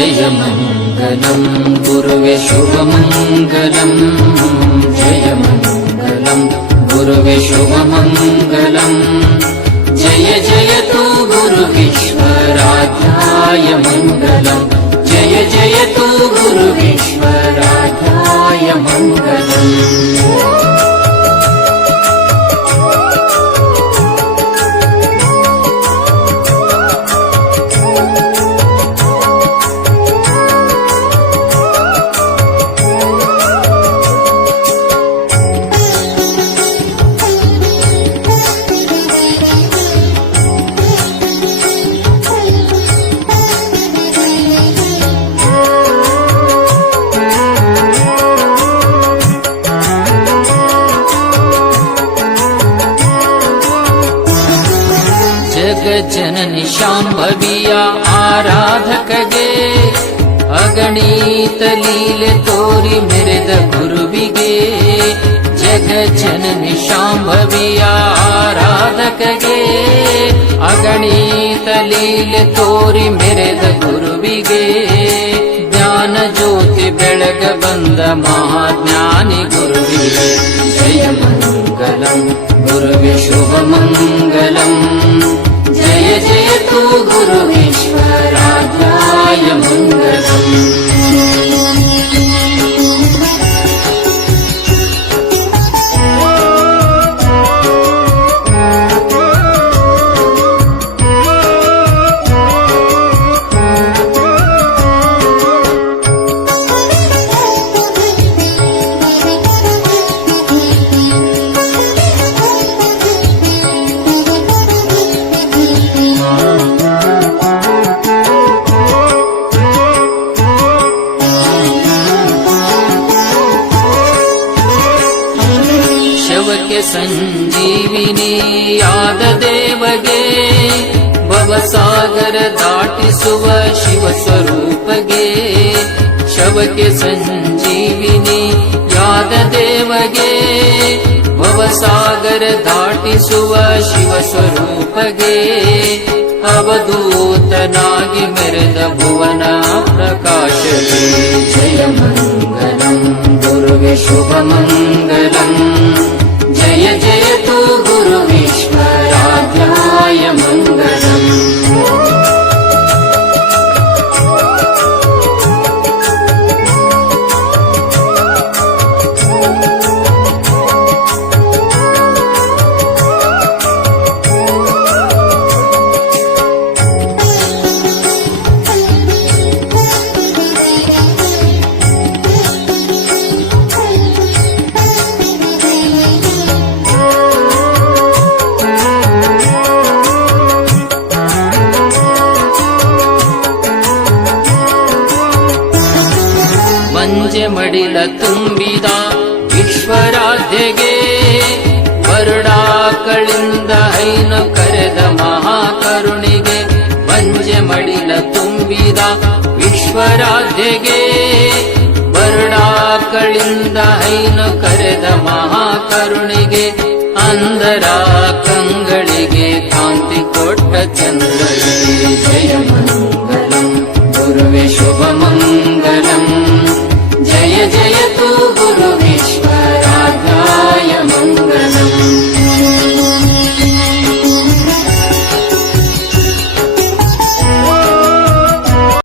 जयमङ्गलं गुरुवे शुभमङ्गलं जयमङ्गलं गुरुवे शुभमङ्गलं जय जयतु गुरुविश्वराध्याय मङ्गलं जय जयतु गुरुविश्वराध्याय मङ्गलम् जननी शांभविय आराधकगे अगणित लीले तोरी मेरेद गुरुविगे जग जननी शांभविय आराधकगे अगणित लीले तोरी मेरेद गुरुविगे ज्ञान ज्योति बेಳಗ ಬಂದ महाज्ञानी गुरुविगे जय मंगलम गुरुवे शुभमंगलम जय जयतु गुरुविश्वराध्याय मङ्गलम् ಸಂಜೀವಿನಿ ಯಾದ ದೇವಗೆ ಭವಸಾಗರ ದಾಟಿಸುವ ಶಿವ ಸ್ವರೂಪಗೆ ಶವಕ್ಕೆ ಸಂಜೀವಿನಿ ಯಾದ ದೇವಗೆ ಭವಸಾಗರ ದಾಟಿಸುವ ಶಿವ ಸ್ವರೂಪಗೆ ಅವಧೂತನಾಗಿ ಮೆರೆದ ಭುವನ ಪ್ರಕಾಶವೇ ಜಯ ಮಂಗಲಂ ಗುರುವೆ ಶುಭಮಂಗಲಂ जय जयतु गुरुविश्वराध्याय मङ्गलम् ಮಡಿಲ ತುಂಬಿದ ವಿಶ್ವರಾಧ್ಯಗೆ ಬರುಡಾಕಳಿಂದ ಹೈನು ಕರೆದ ಮಹಾಕರುಣಿಗೆ ಪಂಜೆ ಮಡಿಲ ತುಂಬಿದ ವಿಶ್ವರಾಧ್ಯಗೆ ಬರುಡಾಕಳಿಂದ ಹೈನು ಕರೆದ ಮಹಾಕರುಣಿಗೆ ಅಂಧರ ಕಂಗಳಿಗೆ ಕಾಂತಿ ಕೊಟ್ಟ ಚಂದ್ರಗೆ ಜಯ ಮಂಗಲಂ ಗುರುವೆ ಶುಭಮಂಗಲಂ जय जयतु गुरु